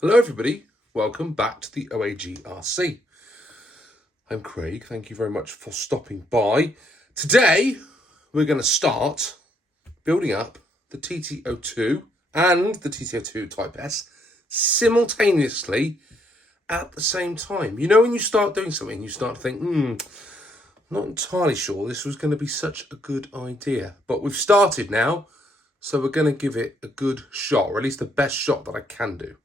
Hello everybody, welcome back to the OAGRC. I'm Craig, thank you very much for stopping by. Today we're going to start building up the TT02 and the TT02 Type S simultaneously at the same time. You know, when you start doing something, you start to think, not entirely sure this was going to be such a good idea. But we've started now, so we're going to give it a good shot, or at least the best shot that I can do.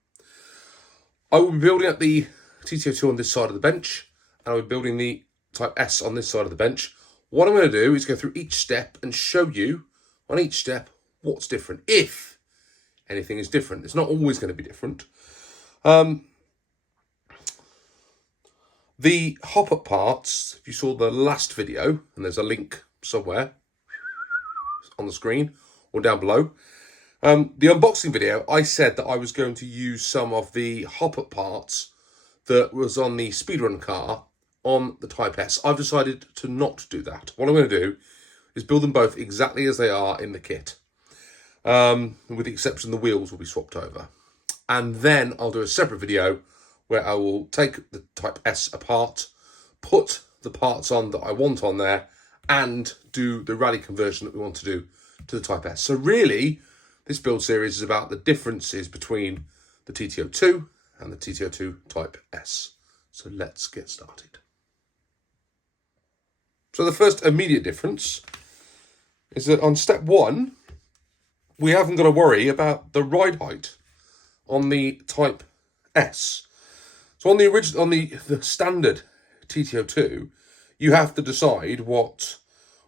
I will be building up the TT02 on this side of the bench, and I'll be building the Type S on this side of the bench. What I'm going to do is go through each step and show you on each step what's different, if anything is different. It's not always going to be different. The hop-up parts, if you saw the last video, and there's a link somewhere on the screen or down below, the unboxing video, I said that I was going to use some of the hop-up parts that was on the speedrun car on the Type S. I've decided to not do that. What I'm going to do is build them both exactly as they are in the kit. With the exception the wheels will be swapped over. And then I'll do a separate video where I will take the Type S apart, put the parts on that I want on there, and do the rally conversion that we want to do to the Type S. So really, this build series is about the differences between the TT02 and the TT02 Type S. So let's get started. So the first immediate difference is that on step one, we haven't got to worry about the ride height on the Type S. So on the standard TT02, you have to decide what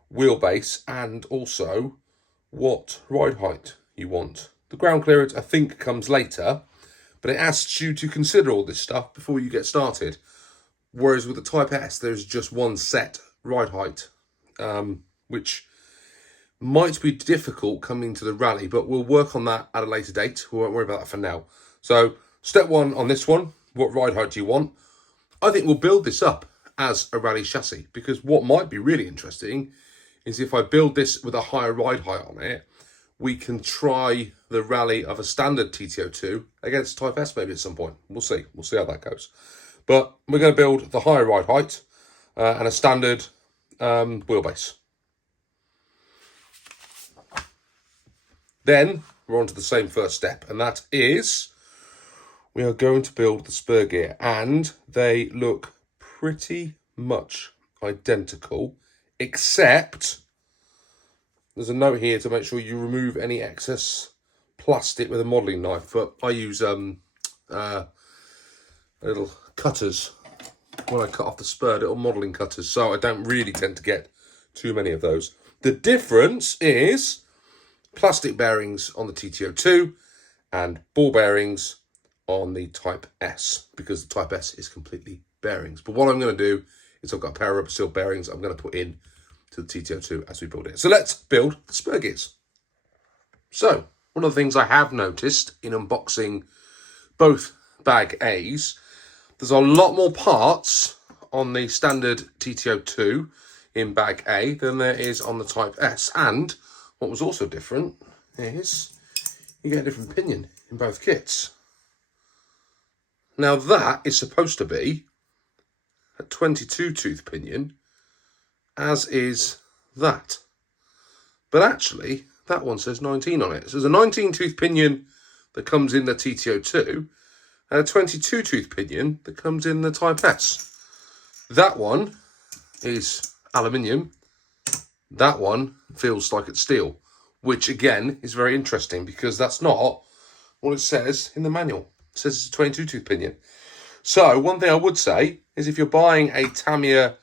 wheelbase and also what ride height you want. The ground clearance, I think, comes later, but it asks you to consider all this stuff before you get started. Whereas with the Type S, there's just one set ride height, which might be difficult coming to the rally, but we'll work on that at a later date. We won't worry about that for now. So step one on this one, what ride height do you want? I think we'll build this up as a rally chassis, because what might be really interesting is if I build this with a higher ride height on it, we can try the rally of a standard TT02 against Type S maybe at some point. We'll see. We'll see how that goes. But we're going to build the higher ride height and a standard wheelbase. Then we're on to the same first step, and that is we are going to build the spur gear, and they look pretty much identical, except there's a note here to make sure you remove any excess plastic with a modelling knife, but I use little cutters when I cut off the spur, little modelling cutters, so I don't really tend to get too many of those. The difference is plastic bearings on the TT02 and ball bearings on the Type S, because the Type S is completely bearings. But what I'm going to do is I've got a pair of rubber seal bearings I'm going to put in to the TT02 as we build it. So let's build the spur gears. So one of the things I have noticed in unboxing both bag A's, there's a lot more parts on the standard TT02 in bag A than there is on the Type S. And what was also different is you get a different pinion in both kits. Now that is supposed to be a 22 tooth pinion, as is that. But actually, that one says 19 on it. So there's a 19 tooth pinion that comes in the TT02 and a 22 tooth pinion that comes in the Type S. That one is aluminium. That one feels like it's steel, which again is very interesting because that's not what it says in the manual. It says it's a 22 tooth pinion. So one thing I would say is if you're buying a Tamiya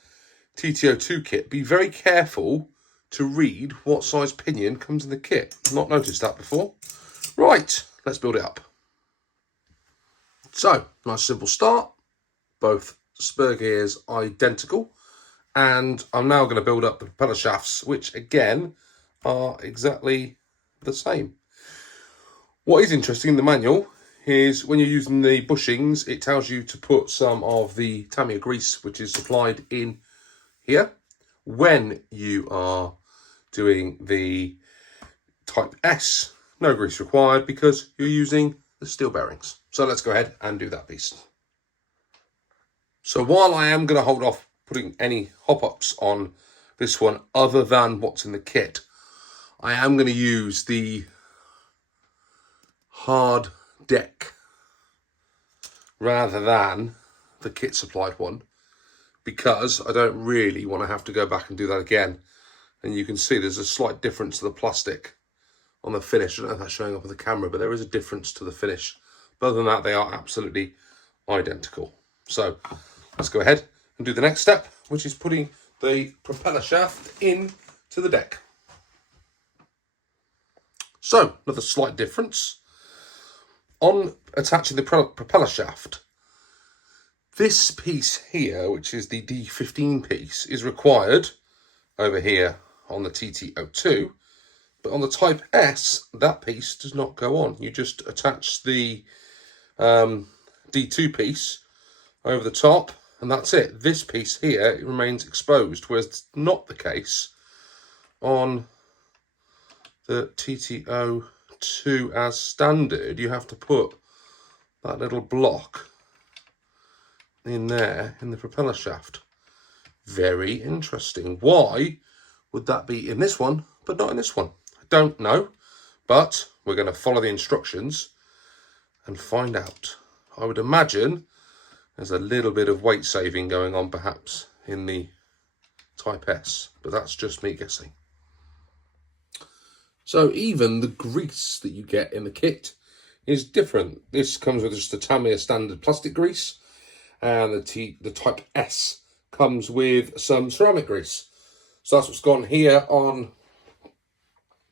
TT02 kit, be very careful to read what size pinion comes in the kit. Not noticed that before. Right, let's build it up. So, nice simple start. Both spur gears identical. And I'm now going to build up the propeller shafts, which again are exactly the same. What is interesting in the manual is when you're using the bushings, it tells you to put some of the Tamiya grease, which is supplied in here. When you are doing the Type S, no grease required because you're using the steel bearings. So let's go ahead and do that piece. So while I am going to hold off putting any hop-ups on this one other than what's in the kit, I am going to use the hard deck rather than the kit supplied one, because I don't really want to have to go back and do that again. And you can see there's a slight difference to the plastic on the finish. I don't know if that's showing up on the camera, but there is a difference to the finish. But other than that, they are absolutely identical. So let's go ahead and do the next step, which is putting the propeller shaft into the deck. So another slight difference. On attaching the propeller shaft, this piece here, which is the D15 piece, is required over here on the TT02, but on the Type S, that piece does not go on. You just attach the D2 piece over the top, and that's it. This piece here, it remains exposed, whereas it's not the case on the TT02 as standard. You have to put that little block in there in the propeller shaft. Very interesting. Why would that be in this one but not in this one? I don't know, but we're going to follow the instructions and find out. I would imagine there's a little bit of weight saving going on perhaps in the Type S, but that's just me guessing. So even the grease that you get in the kit is different. This comes with just a Tamiya standard plastic grease, and the Type S comes with some ceramic grease. So that's what's gone here on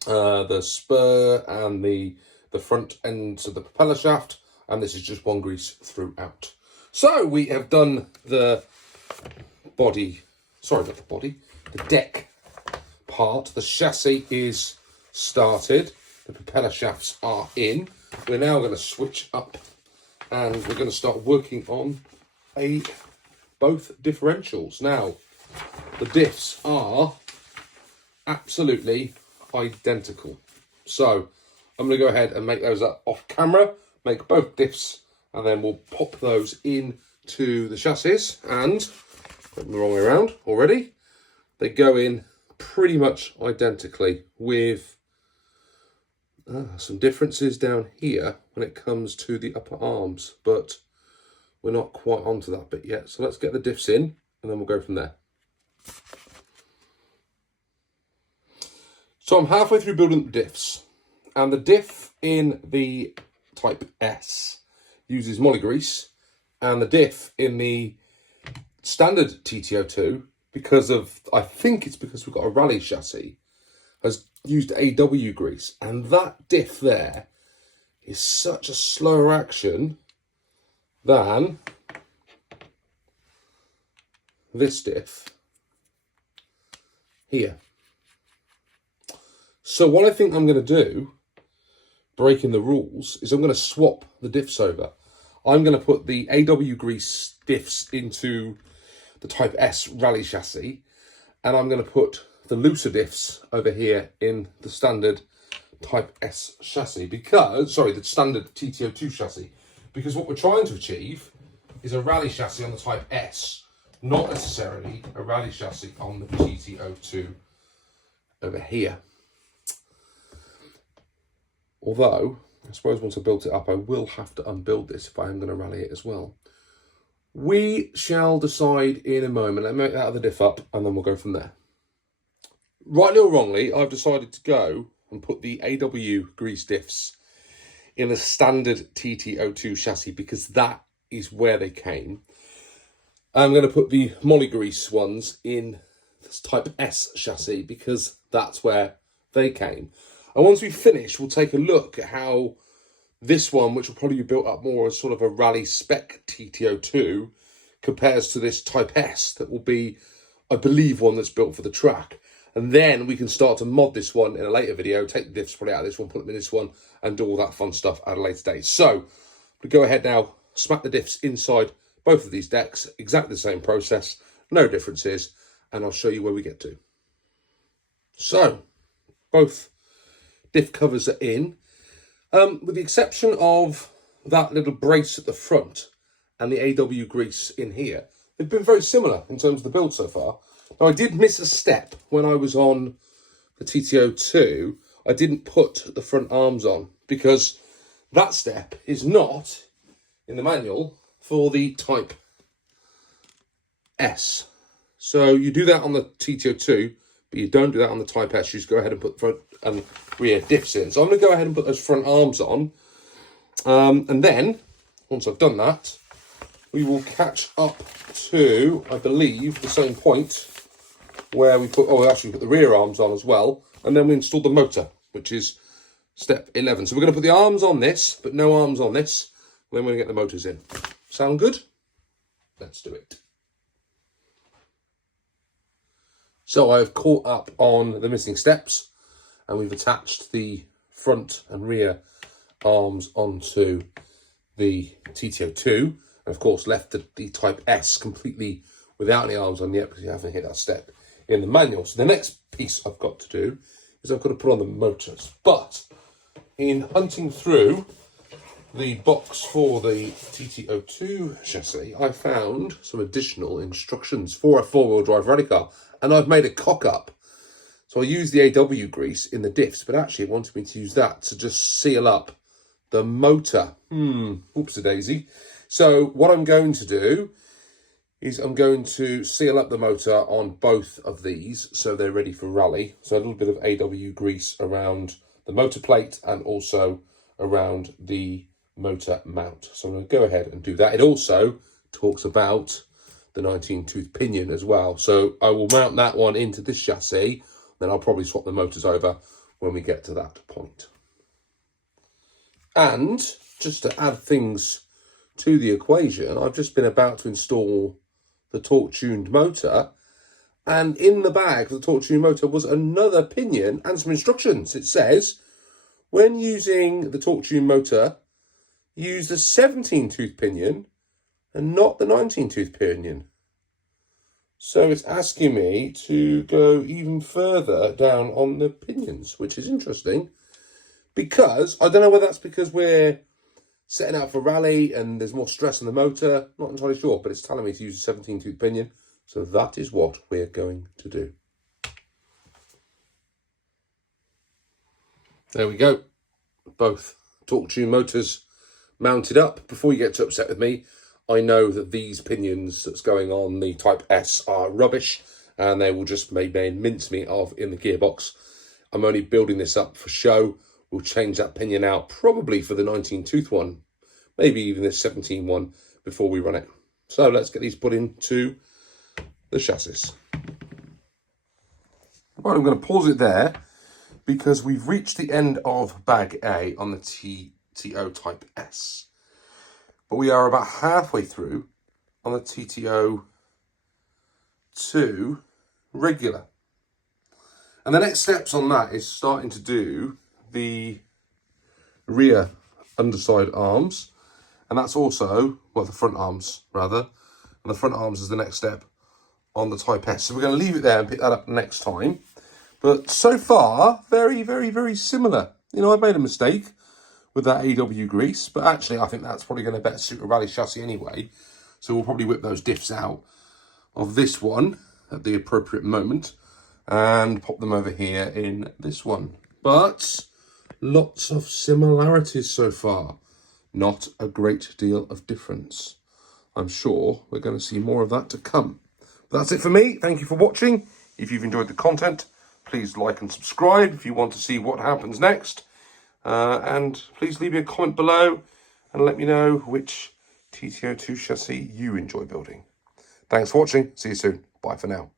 the spur and the front ends of the propeller shaft, and this is just one grease throughout. So we have done the body, sorry, not the body, the deck part. The chassis is started, the propeller shafts are in. We're now going to switch up and we're going to start working on both differentials. Now, the diffs are absolutely identical. So I'm going to go ahead and make those up off camera, make both diffs, and then we'll pop those into the chassis. And, put the wrong way around already, they go in pretty much identically with some differences down here when it comes to the upper arms, but we're not quite onto that bit yet. So let's get the diffs in and then we'll go from there. So I'm halfway through building the diffs, and the diff in the Type S uses moly grease, and the diff in the standard TT02, because of, I think it's because we've got a rally chassis, has used AW grease, and that diff there is such a slower action than this diff here. So what I think I'm going to do, breaking the rules, is I'm going to swap the diffs over. I'm going to put the AW grease diffs into the Type S rally chassis, and I'm going to put the looser diffs over here in the standard Type S chassis, because, sorry, the standard TT02 chassis, because what we're trying to achieve is a rally chassis on the Type S, not necessarily a rally chassis on the TT02 over here. Although, I suppose once I built it up, I will have to unbuild this if I am going to rally it as well. We shall decide in a moment. Let me make that other diff up and then we'll go from there. Rightly or wrongly, I've decided to go and put the AW grease diffs in the standard TT02 chassis because that is where they came. I'm going to put the moly grease ones in this Type S chassis because that's where they came. And once we finish, we'll take a look at how this one, which will probably be built up more as sort of a rally spec TT02, compares to this Type S that will be, I believe, one that's built for the track. And then we can start to mod this one in a later video, take the diffs probably out of this one, put them in this one, and do all that fun stuff at a later date. So, we go ahead now, smack the diffs inside both of these decks, exactly the same process, no differences, and I'll show you where we get to. So, both diff covers are in, with the exception of that little brace at the front and the AW grease in here, they've been very similar in terms of the build so far. Now, I did miss a step when I was on the TT02. I didn't put the front arms on because that step is not in the manual for the Type S. So you do that on the TT02, but you don't do that on the Type S. You just go ahead and put the front and rear diffs in. So I'm going to go ahead and put those front arms on. And then, once I've done that, we will catch up to, I believe, the same point where we put, oh, actually put the rear arms on as well. And then we install the motor, which is step 11. So we're going to put the arms on this, but no arms on this. Then we're going to get the motors in. Sound good? Let's do it. So I've caught up on the missing steps, and we've attached the front and rear arms onto the TT02. And of course left the Type S completely without any arms on yet because you haven't hit that step in the manual. So the next piece I've got to do is I've got to put on the motors. But in hunting through the box for the TT02 chassis, I found some additional instructions for a four-wheel drive rally car, and I've made a cock-up. So I used the AW grease in the diffs, but actually it wanted me to use that to just seal up the motor. Oopsie-daisy. So what I'm going to do is I'm going to seal up the motor on both of these so they're ready for rally. So a little bit of AW grease around the motor plate and also around the motor mount. So I'm going to go ahead and do that. It also talks about the 19-tooth pinion as well. So I will mount that one into this chassis, then I'll probably swap the motors over when we get to that point. And just to add things to the equation, I've just been about to install the torque-tuned motor, and in the bag for the torque-tuned motor was another pinion and some instructions. It says, when using the torque-tuned motor, use the 17-tooth pinion and not the 19-tooth pinion. So it's asking me to go even further down on the pinions, which is interesting, because I don't know whether that's because we're setting out for rally and there's more stress on the motor. Not entirely sure, but it's telling me to use a 17-tooth pinion. So that is what we're going to do. There we go. Both torque-tuned motors mounted up. Before you get too upset with me, I know that these pinions that's going on the Type S are rubbish and they will just make mincemeat of in the gearbox. I'm only building this up for show. We'll change that pinion out probably for the 19-tooth one, maybe even this 17 one before we run it. So let's get these put into the chassis. Right, I'm going to pause it there because we've reached the end of bag A on the TTO Type S. But we are about halfway through on the TT02 regular. And the next steps on that is starting to do the rear underside arms, and that's also, well, the front arms rather, and the front arms is the next step on the Type S. So we're going to leave it there and pick that up next time. But so far, very, very, very similar. You know, I made a mistake with that AW grease, but actually I think that's probably going to better suit a rally chassis anyway. So we'll probably whip those diffs out of this one at the appropriate moment and pop them over here in this one. But lots of similarities so far. Not a great deal of difference. I'm sure we're going to see more of that to come. But that's it for me. Thank you for watching. If you've enjoyed the content, please like and subscribe if you want to see what happens next. And please leave me a comment below and let me know which TT02 chassis you enjoy building. Thanks for watching. See you soon. Bye for now.